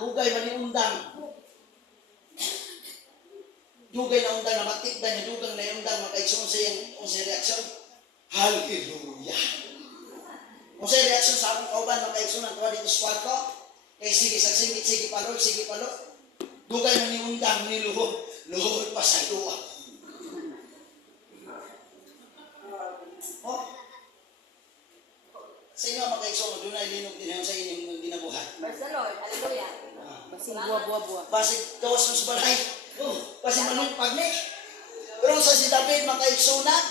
dugay man yung undang. Dugay na undang na matikdan niya, dugang na yung undang, makaigsoon sa yung reaksyon. Hallelujah! Kung sa reaksyon sa akong kauban, makaigsoon ang tuwa dito sa kwarto, kaya sige, sagsingit, sige palot. Dugay man yung undang, niluhod pa sa luwa. Oh, sa inyo makaigsoon, doon ay linog din sa inyong ginabuhat. Praise the Lord. Hallelujah. Basing buwa. Basig gawas mo sa balay. Basig manungpag ni. Pero sa si David makaigsunan.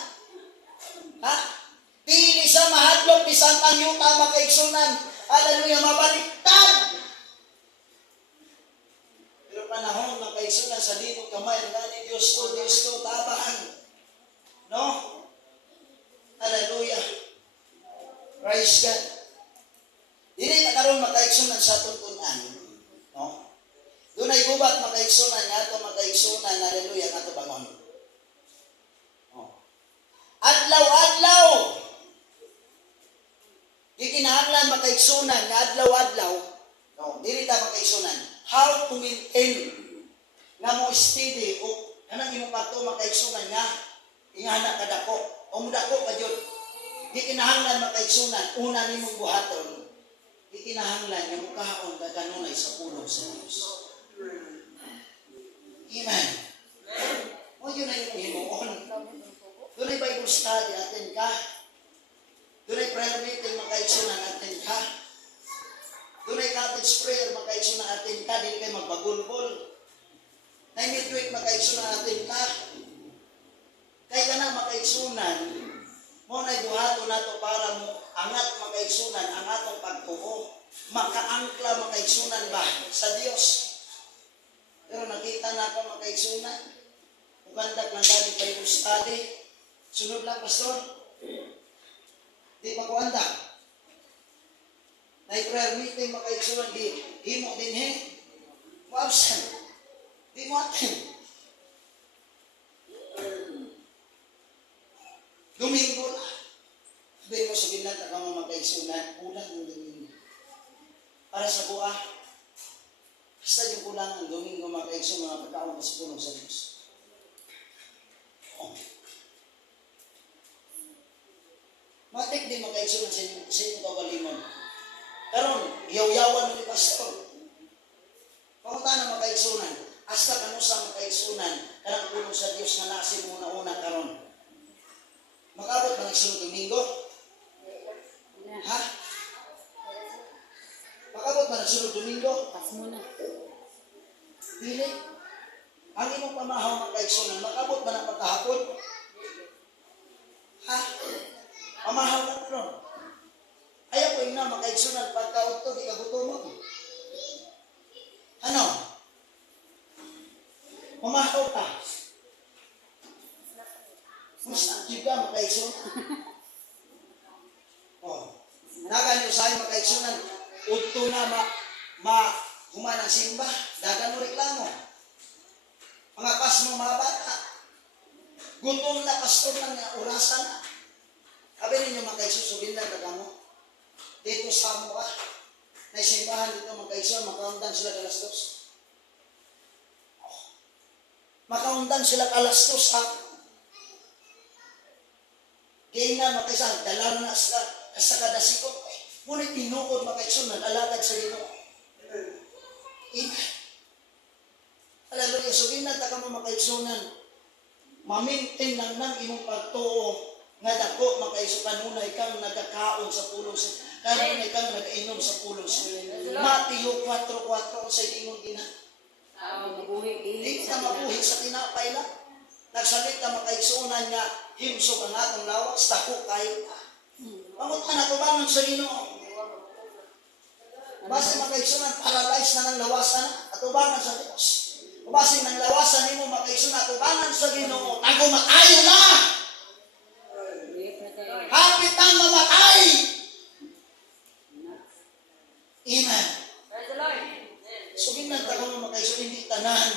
Ha? Dili sa mahadlok bisan ang yuta makaigsunan. Hallelujah, mabaliktad. Pero panahon makaigsunan sa linog kamay ngani Dios to tabahan. No? Hallelujah. Praise God. Dili na karon makaigsunan sa tuntunan. No? Doon ay gubat makaigsunan nga ito makaigsunan. Hallelujah, nga ito bangon. Oh. Adlaw-adlaw. Gikinahanglan makaigsunan nga adlaw-adlaw. No, dili ta makaigsunan. How to maintain nga mo steady o kanang imong pato makaigsunan nga ingana kadako. O mudako ka jud. Gikinahanglan makaigsunan una nimong buhaton. Gikinahanglan nga mukaon ka kanunay sa pulong sa Dios. Amen. O yun na yung himuon. Doon ay Bible study atin ka. Doon ay prayer meeting makaigsunan atin ka. Doon ay cottage prayer makaigsunan atin ka. Dili kayo magbagulbol. Na midweek makaigsunan atin ka. Kaya ka na makaigsunan, mo na buhato na to para mo angat makaigsunan ang atong pagtuo. Makaangkla makaigsunan ba sa Dios? Pero nakita na ako makaigsunan. Ugandag lang galing Bible study. Sunod lang, Pastor. Di pa ko andag. Na-prayer meeting makaigsunan. Di mo din mo absent. Di mo attend. Domingo na. Sabihin mo sa binata ka mga makaigsunan. Kulang ng Domingo. Para sa buha. Basta yung kulang ang Domingo makaigsunan mga pagkaon sa punong sa Diyos. Oh. Matik din makaigsunan sa inyong kawalimon. Karon, yaw-yawan mo ni Pastor. Pamunta na makaigsunan. Hasta kanusa makaigsunan. Karang punong sa Diyos na nasin muna-una karon. Makabot ba nagsunod Domingo? Ha? Makabot ba nagsunod Domingo? Pas muna. Dili. Ang imong pamahaw makaigsunan, makabot ba ng pagkahapon? Ha? Pamahaw na ito. Ayaw ko yung na makaigsunan pagkaot to, di ka gutumog. Ano? Pamahaw ka. Mas aktive ka makaigsunan. Oh. Dagan yung sa'yo makaigsunan. Udto na human ang simba. Dagan mo reklamo. Mga kas mo mga bata. Gutom na pastor na nga orasan na. Sabi ninyo makaigsusubin lang daga mo. Dito sa mo ka. Na simbahan dito makaigsunan. Makaundan sila kalastos. Oh. Makaundan sila kalastos ha. Kaya nga makaisang, dalaw na sa kadasikot. Ngunit tinuod makaigsunan, alagad sa Ginoo. Amen. Hallelujah. So, ginata ka mo makaigsunan. Mamintin lang ng imong pagtuo nga dako makaigsunan. Kanunay kang nagkakaon sa pulong sa kanunay kang nag-inom sa pulong sa Mateo 4:4 sa tingong gina. Hindi ka mabuhi sa tinapay lang. Nagsalit ka makaigsunan nga himsog ang atong lawas, tako kayo. Pamot ka natubangan sa Ginoo. Basta makaigsunan, paralyze na ng lawasan na, atubangan sa Diyos. Basta ng lawasan nimo makaigsunan, atubangan sa Ginoo, tago matayo na! Hapit ang mamatay! Amen. So, ginanta ka mo makaigsunan, hindi tanan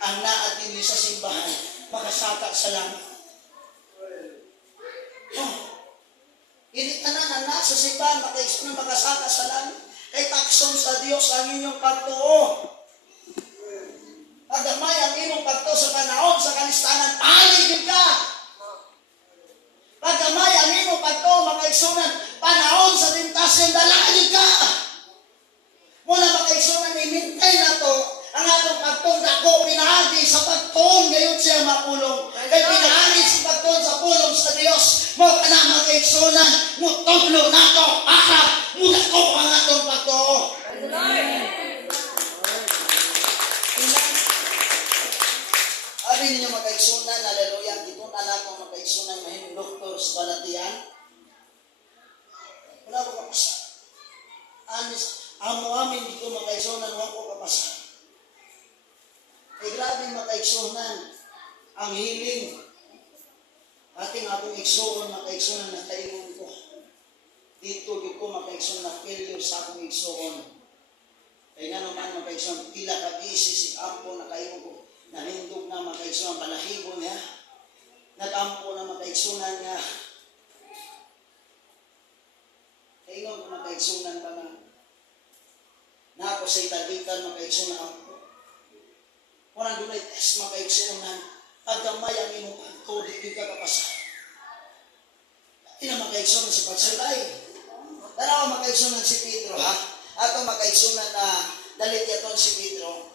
ang naadili sa simbahan, makasaka sa langit. Oh. Hindi tanan ang nasa simbahan, makaigsunan, makasaka sa langit. Kaya satisfaction sa Dios ang inyong pagtuo. Paggamay ang imong pagtuo sa panahon sa kalistanan, paligid ka. Paggamay ang imong pagtuo, makaigsunan, panahon sa tentasyon, dalagid ka. Muna makaigsunan, i-maintain na to, ang atong pagtuon, dako, pinahagi sa pagtuon, ngayon siya mapulong. Kaya pinahagi sa pagtuon sa pulong sa Dios, mo ka na makaigsunan, mo tublo na to, para mo dako ang atong pagtuo. Abi ninyo makaigsunan, haleluya, kitun anak mo makaigsunan, mahimong doktor sa balatian. Wala ko kapasa. Amo amin dito makaigsunan, wala ko kapasa. Grabe makaigsunan ang hiling. Ating akong igsuon, makaigsunan na taimong ko. Dito ko makaigsunan na failure sa akong igsuon. Kaya nga naman makaigsunan, tila kabisi si ampo na kaimong ko. Nalindog na makaigsunan, balahibo niya. Nagampo na makaigsunan niya. Kaya nga makaigsunan pa na. Na ako sa italikan makaigsunan ako. Walang dunay test makaigsunan. Paggamay ang imong pagtuo, di ka kapasa. Hindi na makaigsunan sa pagsulay. Tarawa makaigsunan si Pedro, ha? Ato makaigsunan na dalit yaton si Pedro.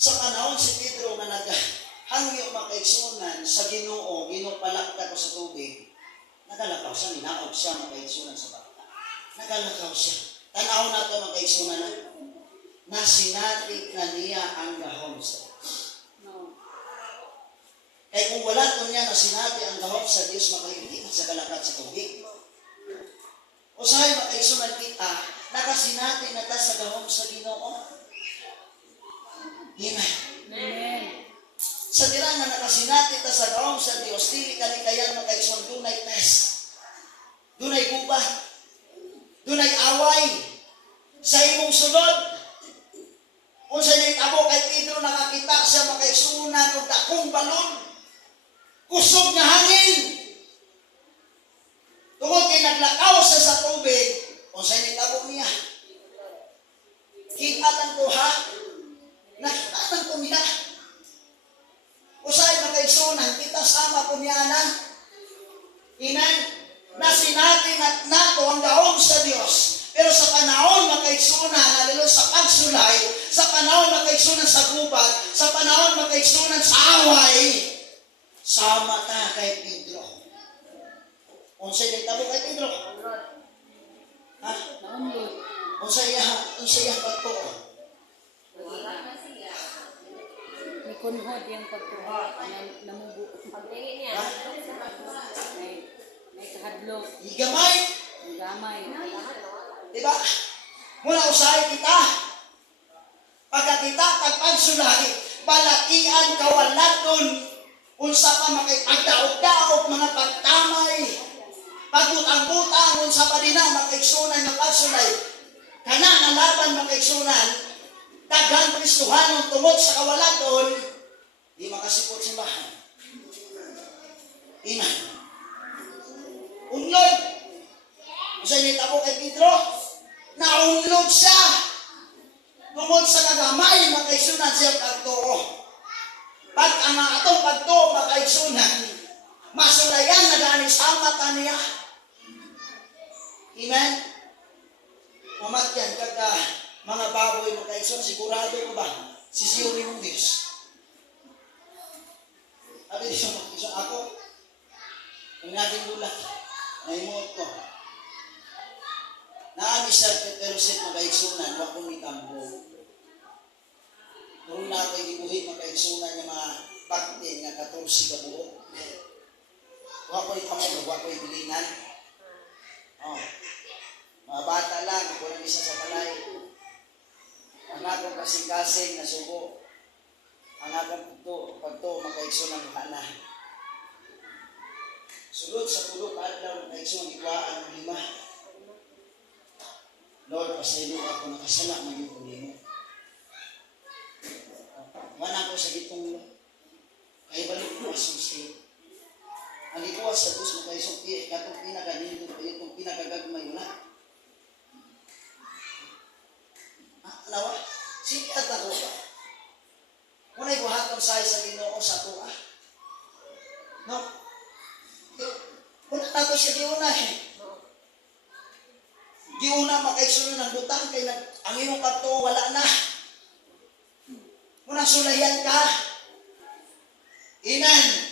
Sa panahon si Pedro na naghangyo makaigsunan sa Ginoo, ginupalakta ko sa tubig, nagalakaw siya, ninaog siya makaigsunan sa bata. Nagalakaw siya. Tanaw na ito makaigsunan na sinati na niya ang gahom sa Diyos. Kaya kung wala ito niya na sinati ang gahom sa Diyos, makaigsunan sa galakat sa tubig. O sa'yo makaigsunan kita, nakasinati na ta sa gahom sa Ginoo. Amen. Sa dira nga nakasinati ta sa gahom sa Dios, dili kalikayan makaigsunan dunay test. Dunay gubat. Dunay away sa imong sulod. Unsa ni tabo kay Pedro nakakita siya makaigsunan og dakong balon. Kusog nga hangin. Tungod kay naglakaw siya sa tubig, unsa ni tabo niya? Kita lang ko ha. Nakita ko niya. Usay makaigsunan, kita sama ko niya na. Inan, nasinati at nato ang gahom sa Diyos. Pero sa panahon makaigsunan, lalo sa pagsulay, sa panahon makaigsunan sa gubat, sa panahon makaigsunan sa away, sama ta kay Pedro. Unsay nagtabo kay Pedro? Ha? Unsay iya pagtuo? May kunhod yung pagtuho. Namubo. Pagtingin niya. May kahadlok. Igamay. Ang gamay. Diba? Muna usahay kita. Pagka kita pagpagsulay, balatian kawalaton, unsa pa makipagdaog-daog mga pagtamay, pagutang-butang, unsa pa din na makaigsunan ng pagsulay. Kana nga laban makaigsunan, daghang Kristohanong tungod sa kawalaton, di makasipot simbahan. Ina. Unlod. Usa ni tabo kay Pedro, naunlod siya. Tungod sa kagamay makaigsunan siya pagtuo. Pag ang atong pagtuo makaigsunan, masulayan na gani sa mata niya. Amen. Mamatyan kagka mga baboy makaigsunan, sigurado ko ba? Sisiyonin mong Diyos. Sabi niyo makaigsunan ako, ang nating bulat, naimuot ko. Naami sa perusit makaigsunan, wag kong itambo. Kung natin ibuhin makaigsunan yung mga bakte nga 14 ka buo. Wag ko itambo, wag ko ibilinan. Oh. Mga bata lang, ako lang isa sa balay. Ang akong kasing-kasing na subo. Ang akong pagto makaigsunan ng hana. Sulod sa tulog adlaw makaigsunan ikwaan ng 5. Lord, pasaylo ako nakasala man yung kulino. Wala ko sa gitong kay balik ko sa sa'yo. Ang ikuha sa Diyos mo kayo sumpiye, katong pinakanindo, itong pinakagagmay na. Sige at ako ba? Muna'y buhaton sa Ginoo sa tuwa. No? Wala na to siya giuna eh. Giuna makaisunod ng butang kay ang iyong karto wala na. Munang sulayan ka. Inan.